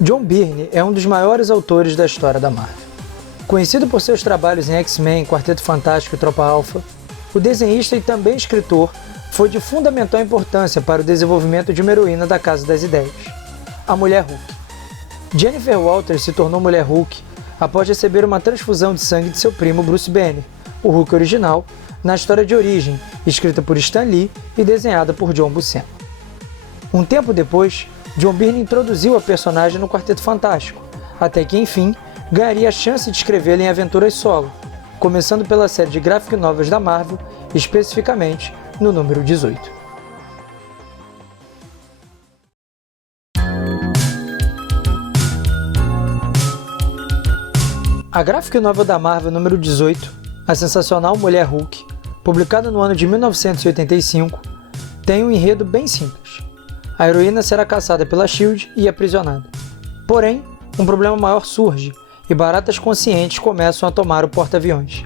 John Byrne é um dos maiores autores da história da Marvel. Conhecido por seus trabalhos em X-Men, Quarteto Fantástico e Tropa Alpha, o desenhista e também escritor foi de fundamental importância para o desenvolvimento de uma heroína da Casa das Ideias, a Mulher Hulk. Jennifer Walters se tornou Mulher Hulk após receber uma transfusão de sangue de seu primo Bruce Banner, o Hulk original, na história de origem, escrita por Stan Lee e desenhada por John Buscema. Um tempo depois, John Byrne introduziu a personagem no Quarteto Fantástico, até que, enfim, ganharia a chance de escrevê-la em aventuras solo, começando pela série de graphic novels da Marvel, especificamente no número 18. A graphic novel da Marvel número 18, a sensacional Mulher Hulk, publicada no ano de 1985, tem um enredo bem simples. A heroína será caçada pela SHIELD e aprisionada. Porém, um problema maior surge e baratas conscientes começam a tomar o porta-aviões.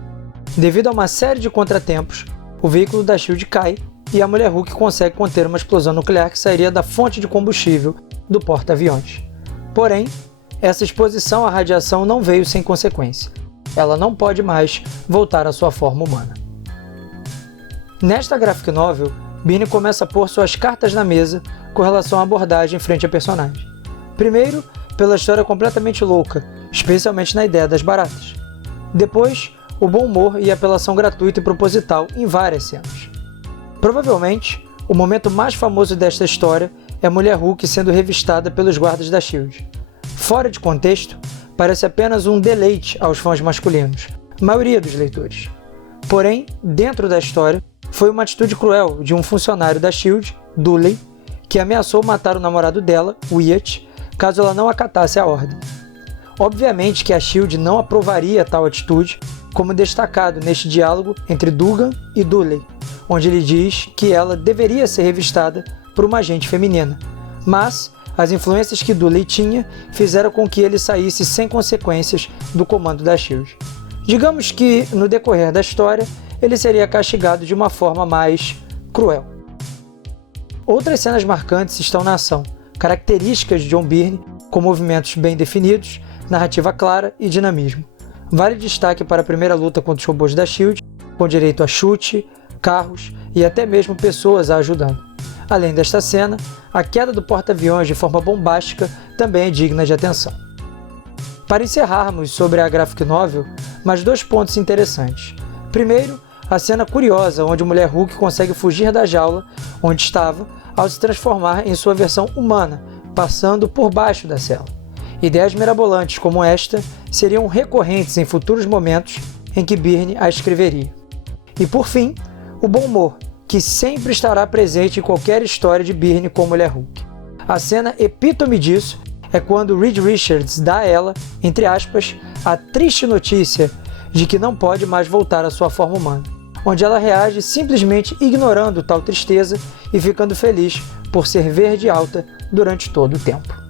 Devido a uma série de contratempos, o veículo da SHIELD cai e a Mulher Hulk consegue conter uma explosão nuclear que sairia da fonte de combustível do porta-aviões. Porém, essa exposição à radiação não veio sem consequência. Ela não pode mais voltar à sua forma humana. Nesta graphic novel, Byrne começa a pôr suas cartas na mesa com relação à abordagem frente à personagem. Primeiro, pela história completamente louca, especialmente na ideia das baratas. Depois, o bom humor e a apelação gratuita e proposital em várias cenas. Provavelmente, o momento mais famoso desta história é a Mulher Hulk sendo revistada pelos guardas da SHIELD. Fora de contexto, parece apenas um deleite aos fãs masculinos, a maioria dos leitores. Porém, dentro da história, foi uma atitude cruel de um funcionário da SHIELD, Dooley, que ameaçou matar o namorado dela, Wyatt, caso ela não acatasse a ordem. Obviamente que a SHIELD não aprovaria tal atitude, como destacado neste diálogo entre Dugan e Dooley, onde ele diz que ela deveria ser revistada por uma agente feminina, mas as influências que Dooley tinha fizeram com que ele saísse sem consequências do comando da SHIELD. Digamos que, no decorrer da história, ele seria castigado de uma forma mais cruel. Outras cenas marcantes estão na ação, características de John Byrne, com movimentos bem definidos, narrativa clara e dinamismo. Vale destaque para a primeira luta contra os robôs da SHIELD, com direito a chute, carros e até mesmo pessoas a ajudando. Além desta cena, a queda do porta-aviões de forma bombástica também é digna de atenção. Para encerrarmos sobre a graphic novel, mais dois pontos interessantes. Primeiro, a cena curiosa onde a Mulher Hulk consegue fugir da jaula onde estava ao se transformar em sua versão humana, passando por baixo da cela. Ideias mirabolantes como esta seriam recorrentes em futuros momentos em que Byrne a escreveria. E por fim, o bom humor, que sempre estará presente em qualquer história de Byrne com Mulher Hulk. A cena epítome disso é quando Reed Richards dá a ela, entre aspas, a triste notícia de que não pode mais voltar à sua forma humana, onde ela reage simplesmente ignorando tal tristeza e ficando feliz por ser verde alta durante todo o tempo.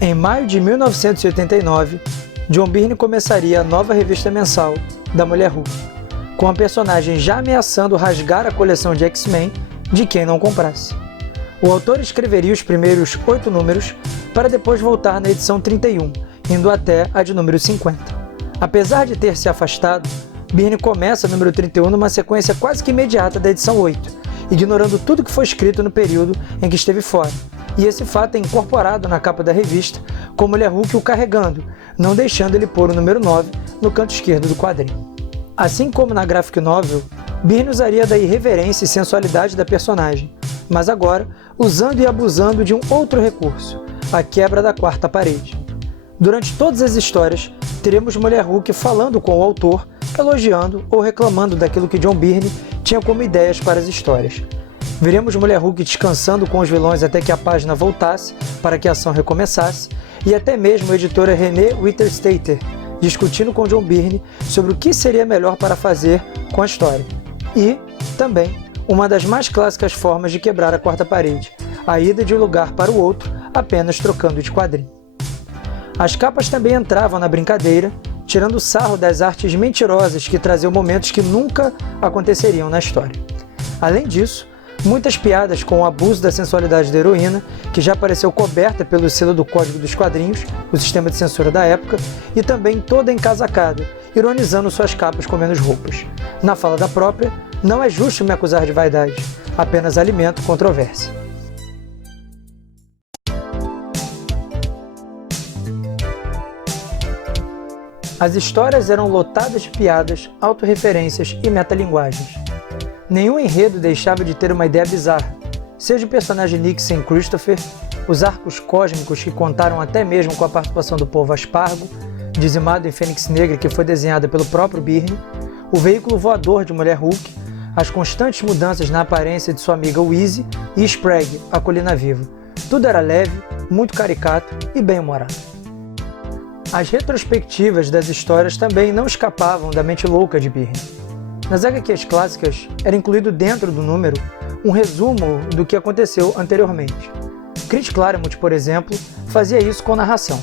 Em maio de 1989, John Byrne começaria a nova revista mensal da Mulher Hulk, com a personagem já ameaçando rasgar a coleção de X-Men de quem não comprasse. O autor escreveria os primeiros 8 números para depois voltar na edição 31, indo até a de número 50. Apesar de ter se afastado, Byrne começa o número 31 numa sequência quase que imediata da edição 8, ignorando tudo que foi escrito no período em que esteve fora. E esse fato é incorporado na capa da revista, com Mulher Hulk o carregando, não deixando ele pôr o número 9 no canto esquerdo do quadrinho. Assim como na graphic novel, Byrne usaria da irreverência e sensualidade da personagem, mas agora usando e abusando de um outro recurso, a quebra da quarta parede. Durante todas as histórias, teremos Mulher Hulk falando com o autor, elogiando ou reclamando daquilo que John Byrne tinha como ideias para as histórias. Veremos Mulher Hulk descansando com os vilões até que a página voltasse para que a ação recomeçasse, e até mesmo a editora Renée Witterstaetter discutindo com John Byrne sobre o que seria melhor para fazer com a história. E, também, uma das mais clássicas formas de quebrar a quarta parede, a ida de um lugar para o outro apenas trocando de quadrinho. As capas também entravam na brincadeira, tirando sarro das artes mentirosas que traziam momentos que nunca aconteceriam na história. Além disso, muitas piadas com o abuso da sensualidade da heroína, que já apareceu coberta pelo selo do Código dos Quadrinhos, o sistema de censura da época, e também toda encasacada, ironizando suas capas com menos roupas. Na fala da própria, não é justo me acusar de vaidade, apenas alimento controvérsia. As histórias eram lotadas de piadas, autorreferências e metalinguagens. Nenhum enredo deixava de ter uma ideia bizarra, seja o personagem Nick St. Christopher, os arcos cósmicos que contaram até mesmo com a participação do povo Aspargo, dizimado em Fênix Negra que foi desenhada pelo próprio Byrne, o veículo voador de Mulher Hulk, as constantes mudanças na aparência de sua amiga Wheezy e Sprague, a Colina Viva. Tudo era leve, muito caricato e bem-humorado. As retrospectivas das histórias também não escapavam da mente louca de Byrne. Nas HQs clássicas, era incluído dentro do número um resumo do que aconteceu anteriormente. Chris Claremont, por exemplo, fazia isso com narração.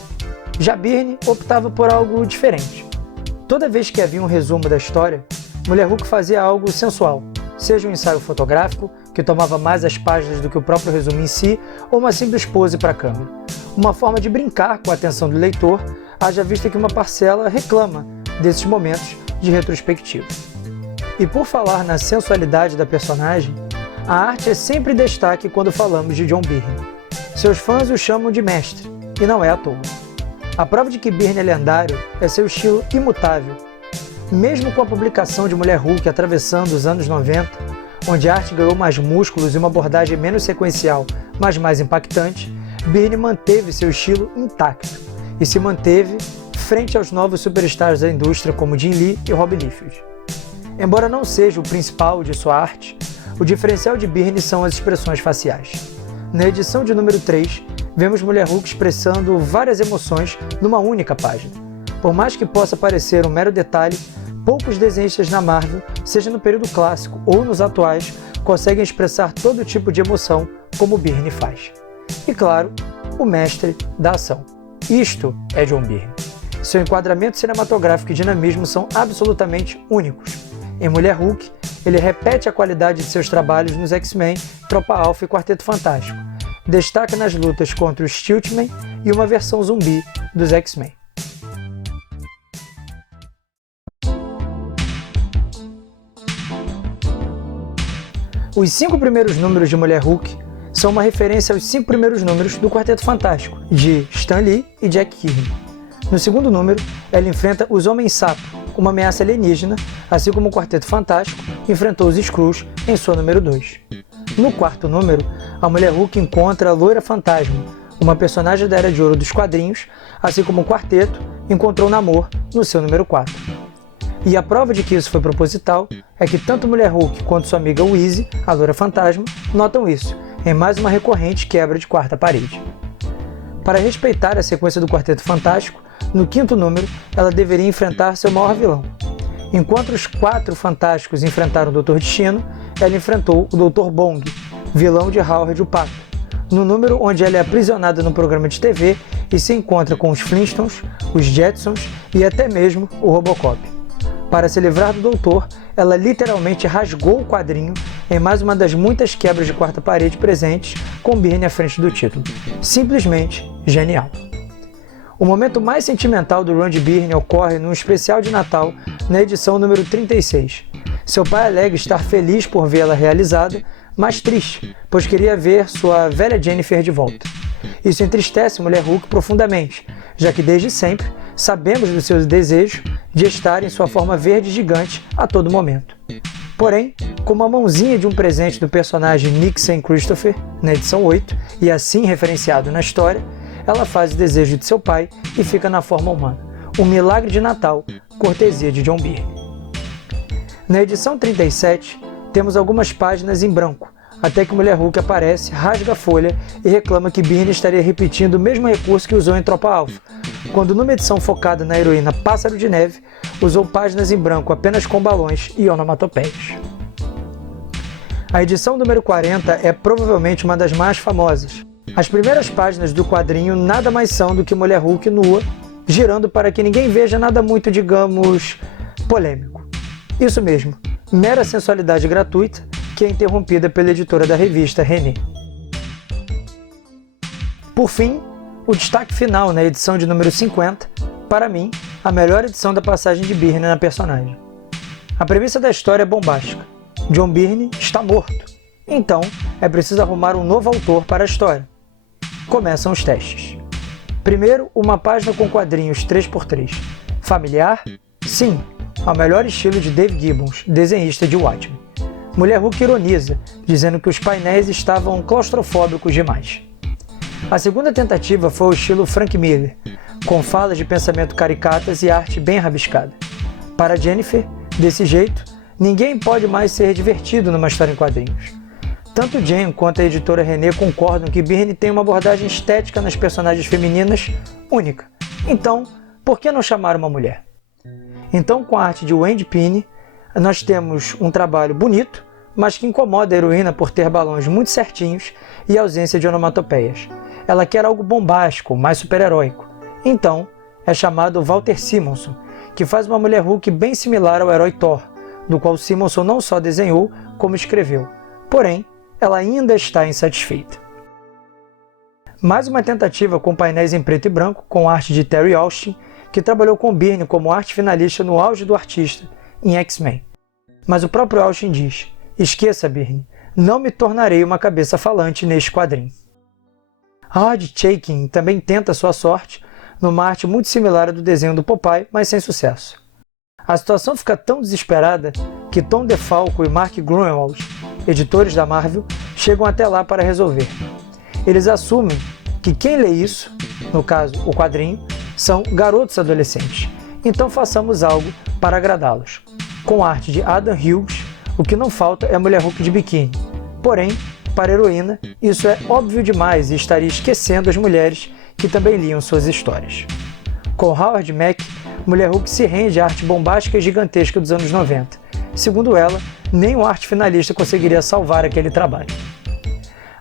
Já Byrne optava por algo diferente. Toda vez que havia um resumo da história, Mulher Hulk fazia algo sensual, seja um ensaio fotográfico, que tomava mais as páginas do que o próprio resumo em si, ou uma simples pose para a câmera. Uma forma de brincar com a atenção do leitor, haja vista que uma parcela reclama desses momentos de retrospectiva. E por falar na sensualidade da personagem, a arte é sempre destaque quando falamos de John Byrne. Seus fãs o chamam de mestre, e não é à toa. A prova de que Byrne é lendário é seu estilo imutável. Mesmo com a publicação de Mulher Hulk atravessando os anos 90, onde a arte ganhou mais músculos e uma abordagem menos sequencial, mas mais impactante, Byrne manteve seu estilo intacto e se manteve frente aos novos superstars da indústria como Jim Lee e Rob Liefeld. Embora não seja o principal de sua arte, o diferencial de Byrne são as expressões faciais. Na edição de número 3, vemos Mulher Hulk expressando várias emoções numa única página. Por mais que possa parecer um mero detalhe, poucos desenhistas na Marvel, seja no período clássico ou nos atuais, conseguem expressar todo tipo de emoção como Byrne faz. E claro, o mestre da ação. Isto é John Byrne. Seu enquadramento cinematográfico e dinamismo são absolutamente únicos. Em Mulher Hulk, ele repete a qualidade de seus trabalhos nos X-Men, Tropa Alpha e Quarteto Fantástico. Destaca nas lutas contra os Stiltman e uma versão zumbi dos X-Men. Os 5 primeiros números de Mulher Hulk são uma referência aos 5 primeiros números do Quarteto Fantástico, de Stan Lee e Jack Kirby. No segundo número, ela enfrenta os Homens-Sapo, uma ameaça alienígena, assim como o Quarteto Fantástico enfrentou os Skrulls em sua número 2. No quarto número, a Mulher Hulk encontra a Loira Fantasma, uma personagem da Era de Ouro dos quadrinhos, assim como o Quarteto encontrou Namor no seu número 4. E a prova de que isso foi proposital é que tanto Mulher Hulk quanto sua amiga Wheezy, a Loira Fantasma, notam isso, em mais uma recorrente quebra de quarta parede. Para respeitar a sequência do Quarteto Fantástico, no quinto número, ela deveria enfrentar seu maior vilão. Enquanto os 4 Fantásticos enfrentaram o Dr. Destino, ela enfrentou o Dr. Bong, vilão de Howard o Pato, no número onde ela é aprisionada no programa de TV e se encontra com os Flintstones, os Jetsons e até mesmo o Robocop. Para se livrar do Doutor, ela literalmente rasgou o quadrinho em mais uma das muitas quebras de quarta parede presentes, com Byrne à frente do título. Simplesmente genial. O momento mais sentimental do run de Byrne ocorre num especial de Natal, na edição número 36. Seu pai alega estar feliz por vê-la realizada, mas triste, pois queria ver sua velha Jennifer de volta. Isso entristece Mulher Hulk profundamente, já que desde sempre sabemos do seu desejo de estar em sua forma verde gigante a todo momento. Porém, como a mãozinha de um presente do personagem Nick St. Christopher, na edição 8, e assim referenciado na história, ela faz o desejo de seu pai e fica na forma humana. Um milagre de Natal, cortesia de John Byrne. Na edição 37, temos algumas páginas em branco, até que Mulher Hulk aparece, rasga a folha e reclama que Byrne estaria repetindo o mesmo recurso que usou em Tropa Alpha, quando numa edição focada na heroína Pássaro de Neve, usou páginas em branco apenas com balões e onomatopeias. A edição número 40 é provavelmente uma das mais famosas. As primeiras páginas do quadrinho nada mais são do que Mulher Hulk nua, girando para que ninguém veja nada muito, digamos, polêmico. Isso mesmo, mera sensualidade gratuita que é interrompida pela editora da revista René. Por fim, o destaque final na edição de número 50, para mim, a melhor edição da passagem de Byrne na personagem. A premissa da história é bombástica. John Byrne está morto, então é preciso arrumar um novo autor para a história. Começam os testes. Primeiro, uma página com quadrinhos 3x3. Familiar? Sim, ao melhor estilo de Dave Gibbons, desenhista de Watchmen. Mulher Hulk ironiza, dizendo que os painéis estavam claustrofóbicos demais. A segunda tentativa foi o estilo Frank Miller, com falas de pensamento caricatas e arte bem rabiscada. Para Jennifer, desse jeito, ninguém pode mais ser divertido numa história em quadrinhos. Tanto Jen quanto a editora René concordam que Byrne tem uma abordagem estética nas personagens femininas única. Então, por que não chamar uma mulher? Então, com a arte de Wendy Pini, nós temos um trabalho bonito, mas que incomoda a heroína por ter balões muito certinhos e ausência de onomatopeias. Ela quer algo bombástico, mais super-heróico. Então, é chamado Walter Simonson, que faz uma mulher Hulk bem similar ao herói Thor, do qual Simonson não só desenhou, como escreveu. Porém, ela ainda está insatisfeita. Mais uma tentativa com painéis em preto e branco, com arte de Terry Austin, que trabalhou com Byrne como arte finalista no auge do artista, em X-Men. Mas o próprio Austin diz: esqueça, Byrne, não me tornarei uma cabeça falante neste quadrinho. Rod Chaykin também tenta sua sorte numa arte muito similar à do desenho do Popeye, mas sem sucesso. A situação fica tão desesperada que Tom DeFalco e Mark Gruenwald, editores da Marvel, chegam até lá para resolver. Eles assumem que quem lê isso, no caso o quadrinho, são garotos adolescentes. Então façamos algo para agradá-los. Com arte de Adam Hughes, o que não falta é a mulher Hulk de biquíni. Porém, para a heroína, isso é óbvio demais e estaria esquecendo as mulheres que também liam suas histórias. Com Howard Mack, mulher Hulk se rende à arte bombástica e gigantesca dos anos 90. Segundo ela, nenhum arte finalista conseguiria salvar aquele trabalho.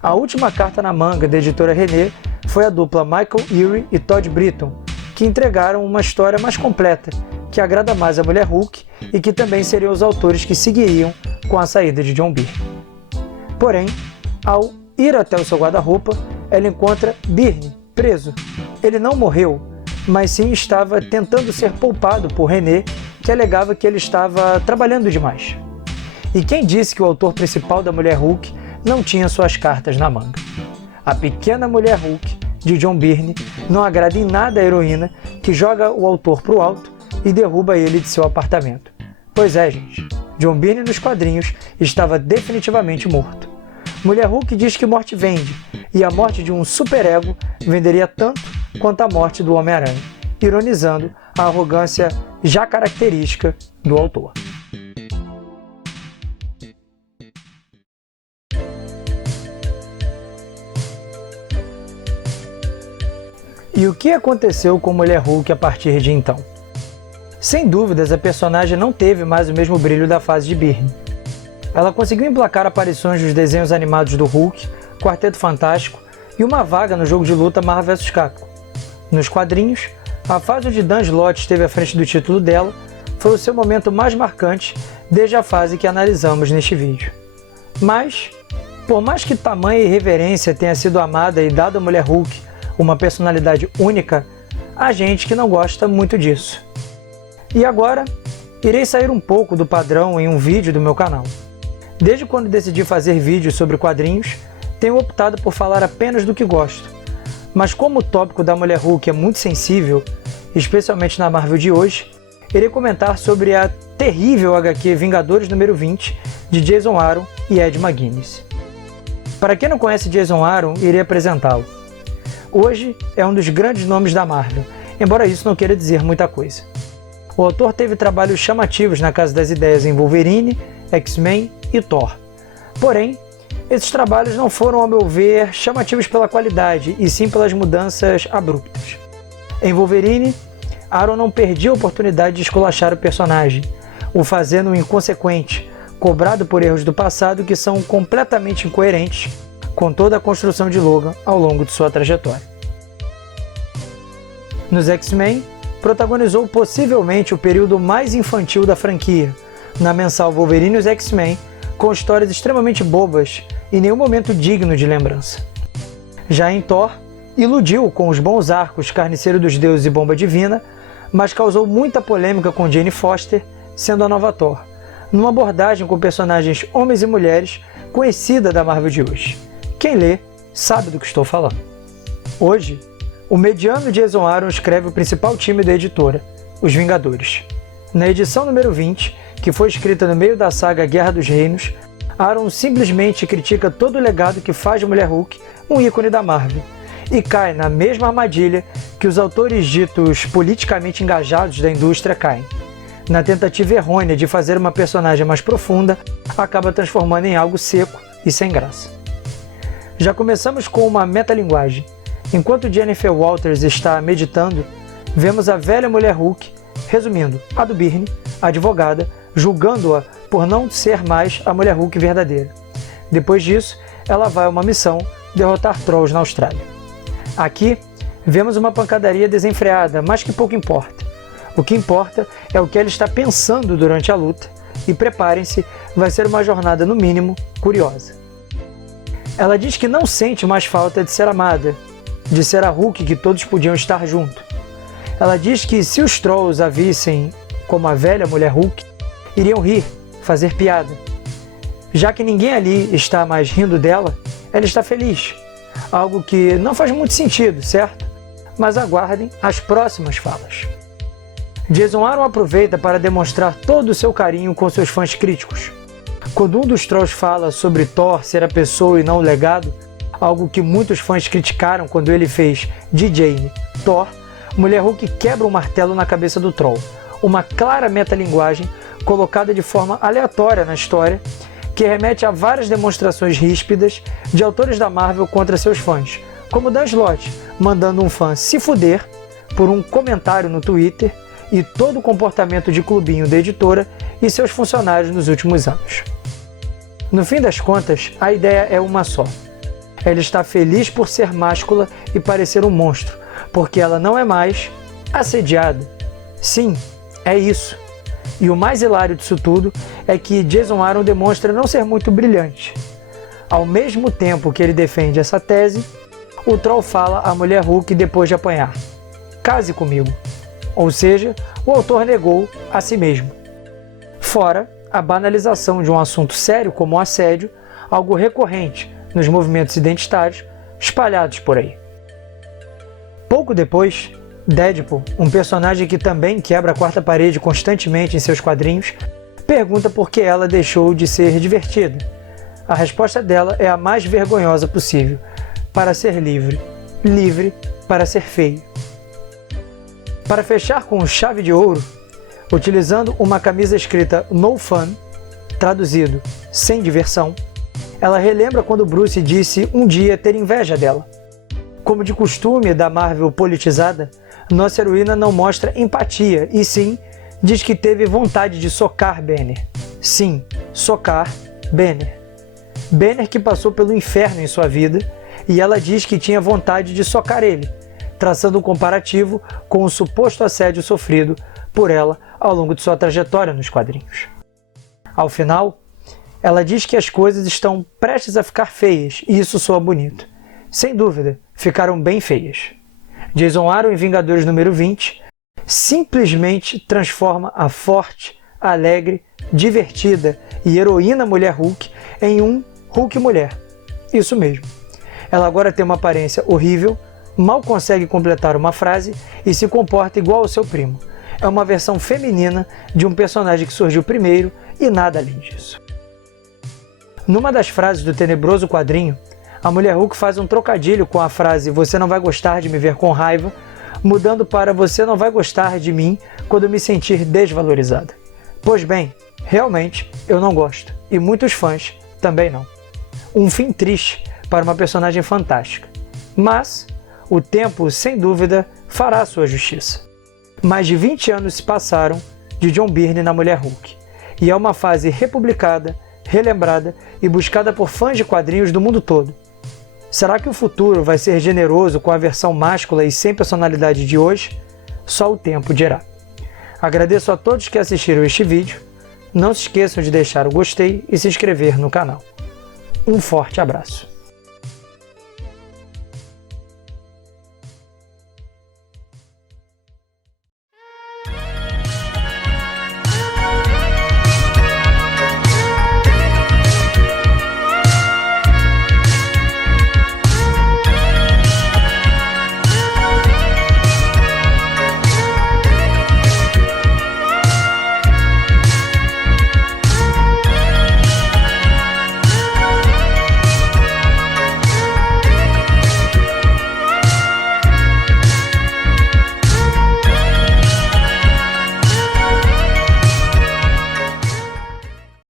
A última carta na manga da editora René foi a dupla Michael Erie e Todd Britton, que entregaram uma história mais completa, que agrada mais a mulher Hulk e que também seriam os autores que seguiriam com a saída de John Byrne. Porém, ao ir até o seu guarda-roupa, ela encontra Byrne preso. Ele não morreu, mas sim estava tentando ser poupado por René, que alegava que ele estava trabalhando demais. E quem disse que o autor principal da mulher Hulk não tinha suas cartas na manga? A pequena mulher Hulk, de John Byrne, não agrada em nada a heroína, que joga o autor para o alto e derruba ele de seu apartamento. Pois é, gente, John Byrne nos quadrinhos estava definitivamente morto. Mulher Hulk diz que morte vende, e a morte de um superego venderia tanto quanto a morte do Homem-Aranha, ironizando a arrogância já característica do autor. E o que aconteceu com Mulher Hulk a partir de então? Sem dúvidas, a personagem não teve mais o mesmo brilho da fase de Byrne. Ela conseguiu emplacar aparições dos desenhos animados do Hulk, Quarteto Fantástico e uma vaga no jogo de luta Marvel vs Capcom. Nos quadrinhos, a fase onde Dan Slott esteve à frente do título dela foi o seu momento mais marcante desde a fase que analisamos neste vídeo. Mas, por mais que tamanha irreverência tenha sido amada e dado à Mulher Hulk uma personalidade única, há gente que não gosta muito disso. E agora, irei sair um pouco do padrão em um vídeo do meu canal. Desde quando decidi fazer vídeos sobre quadrinhos, tenho optado por falar apenas do que gosto. Mas como o tópico da Mulher Hulk é muito sensível, especialmente na Marvel de hoje, irei comentar sobre a terrível HQ Vingadores número 20, de Jason Aaron e Ed McGuinness. Para quem não conhece Jason Aaron, irei apresentá-lo. Hoje é um dos grandes nomes da Marvel, embora isso não queira dizer muita coisa. O autor teve trabalhos chamativos na Casa das Ideias em Wolverine, X-Men e Thor. Porém, esses trabalhos não foram, ao meu ver, chamativos pela qualidade, e sim pelas mudanças abruptas. Em Wolverine, Aaron não perdia a oportunidade de esculachar o personagem, o fazendo inconsequente, cobrado por erros do passado que são completamente incoerentes com toda a construção de Logan ao longo de sua trajetória. Nos X-Men, protagonizou possivelmente o período mais infantil da franquia, na mensal Wolverine e os X-Men, com histórias extremamente bobas e nenhum momento digno de lembrança. Já em Thor, iludiu com os bons arcos Carniceiro dos Deuses e Bomba Divina, mas causou muita polêmica com Jane Foster, sendo a nova Thor, numa abordagem com personagens homens e mulheres conhecida da Marvel de hoje. Quem lê sabe do que estou falando. Hoje, o mediano Jason Aaron escreve o principal time da editora, Os Vingadores. Na edição número 20, que foi escrita no meio da saga Guerra dos Reinos, Aaron simplesmente critica todo o legado que faz de Mulher Hulk um ícone da Marvel, e cai na mesma armadilha que os autores ditos politicamente engajados da indústria caem. Na tentativa errônea de fazer uma personagem mais profunda, acaba transformando em algo seco e sem graça. Já começamos com uma metalinguagem. Enquanto Jennifer Walters está meditando, vemos a velha Mulher Hulk, resumindo, a do Byrne, advogada, julgando-a por não ser mais a Mulher Hulk verdadeira. Depois disso, ela vai a uma missão, derrotar Trolls na Austrália. Aqui, vemos uma pancadaria desenfreada, mas que pouco importa. O que importa é o que ela está pensando durante a luta, e preparem-se, vai ser uma jornada no mínimo curiosa. Ela diz que não sente mais falta de ser amada, de ser a Hulk que todos podiam estar junto. Ela diz que se os Trolls a vissem como a velha Mulher Hulk, iriam rir, fazer piada. Já que ninguém ali está mais rindo dela, ela está feliz. Algo que não faz muito sentido, certo? Mas aguardem as próximas falas. Jason Aaron aproveita para demonstrar todo o seu carinho com seus fãs críticos. Quando um dos Trolls fala sobre Thor ser a pessoa e não o legado, algo que muitos fãs criticaram quando ele fez de Jane, Thor, Mulher Hulk quebra um martelo na cabeça do Troll, uma clara metalinguagem colocada de forma aleatória na história, que remete a várias demonstrações ríspidas de autores da Marvel contra seus fãs, como Dan Slott mandando um fã se fuder por um comentário no Twitter e todo o comportamento de clubinho da editora e seus funcionários nos últimos anos. No fim das contas, a ideia é uma só. Ela está feliz por ser máscula e parecer um monstro, porque ela não é mais assediada. Sim, é isso. E o mais hilário disso tudo é que Jason Aaron demonstra não ser muito brilhante. Ao mesmo tempo que ele defende essa tese, o Troll fala à Mulher Hulk depois de apanhar: case comigo. Ou seja, o autor negou a si mesmo. Fora a banalização de um assunto sério como o assédio, algo recorrente nos movimentos identitários espalhados por aí. Pouco depois, Deadpool, um personagem que também quebra a quarta parede constantemente em seus quadrinhos, pergunta por que ela deixou de ser divertida. A resposta dela é a mais vergonhosa possível: para ser livre, livre para ser feio. Para fechar com chave de ouro, utilizando uma camisa escrita No Fun, traduzido sem diversão, ela relembra quando Bruce disse um dia ter inveja dela. Como de costume da Marvel politizada, nossa heroína não mostra empatia e sim diz que teve vontade de socar Banner. Sim, socar Banner. Banner que passou pelo inferno em sua vida, e ela diz que tinha vontade de socar ele, traçando um comparativo com o suposto assédio sofrido por ela ao longo de sua trajetória nos quadrinhos. Ao final, ela diz que as coisas estão prestes a ficar feias, e isso soa bonito. Sem dúvida, ficaram bem feias. Jason Aaron em Vingadores número 20 simplesmente transforma a forte, alegre, divertida e heroína Mulher Hulk em um Hulk mulher. Isso mesmo. Ela agora tem uma aparência horrível, mal consegue completar uma frase e se comporta igual ao seu primo. É uma versão feminina de um personagem que surgiu primeiro e nada além disso. Numa das frases do tenebroso quadrinho, a Mulher Hulk faz um trocadilho com a frase "você não vai gostar de me ver com raiva", mudando para "você não vai gostar de mim quando me sentir desvalorizada". Pois bem, realmente eu não gosto, e muitos fãs também não. Um fim triste para uma personagem fantástica. Mas o tempo, sem dúvida, fará sua justiça. Mais de 20 anos se passaram de John Byrne na Mulher Hulk, e é uma fase republicada, relembrada e buscada por fãs de quadrinhos do mundo todo. Será que o futuro vai ser generoso com a versão máscula e sem personalidade de hoje? só o tempo dirá. Agradeço a todos que assistiram este vídeo. Não se esqueçam de deixar o gostei e se inscrever no canal. Um forte abraço.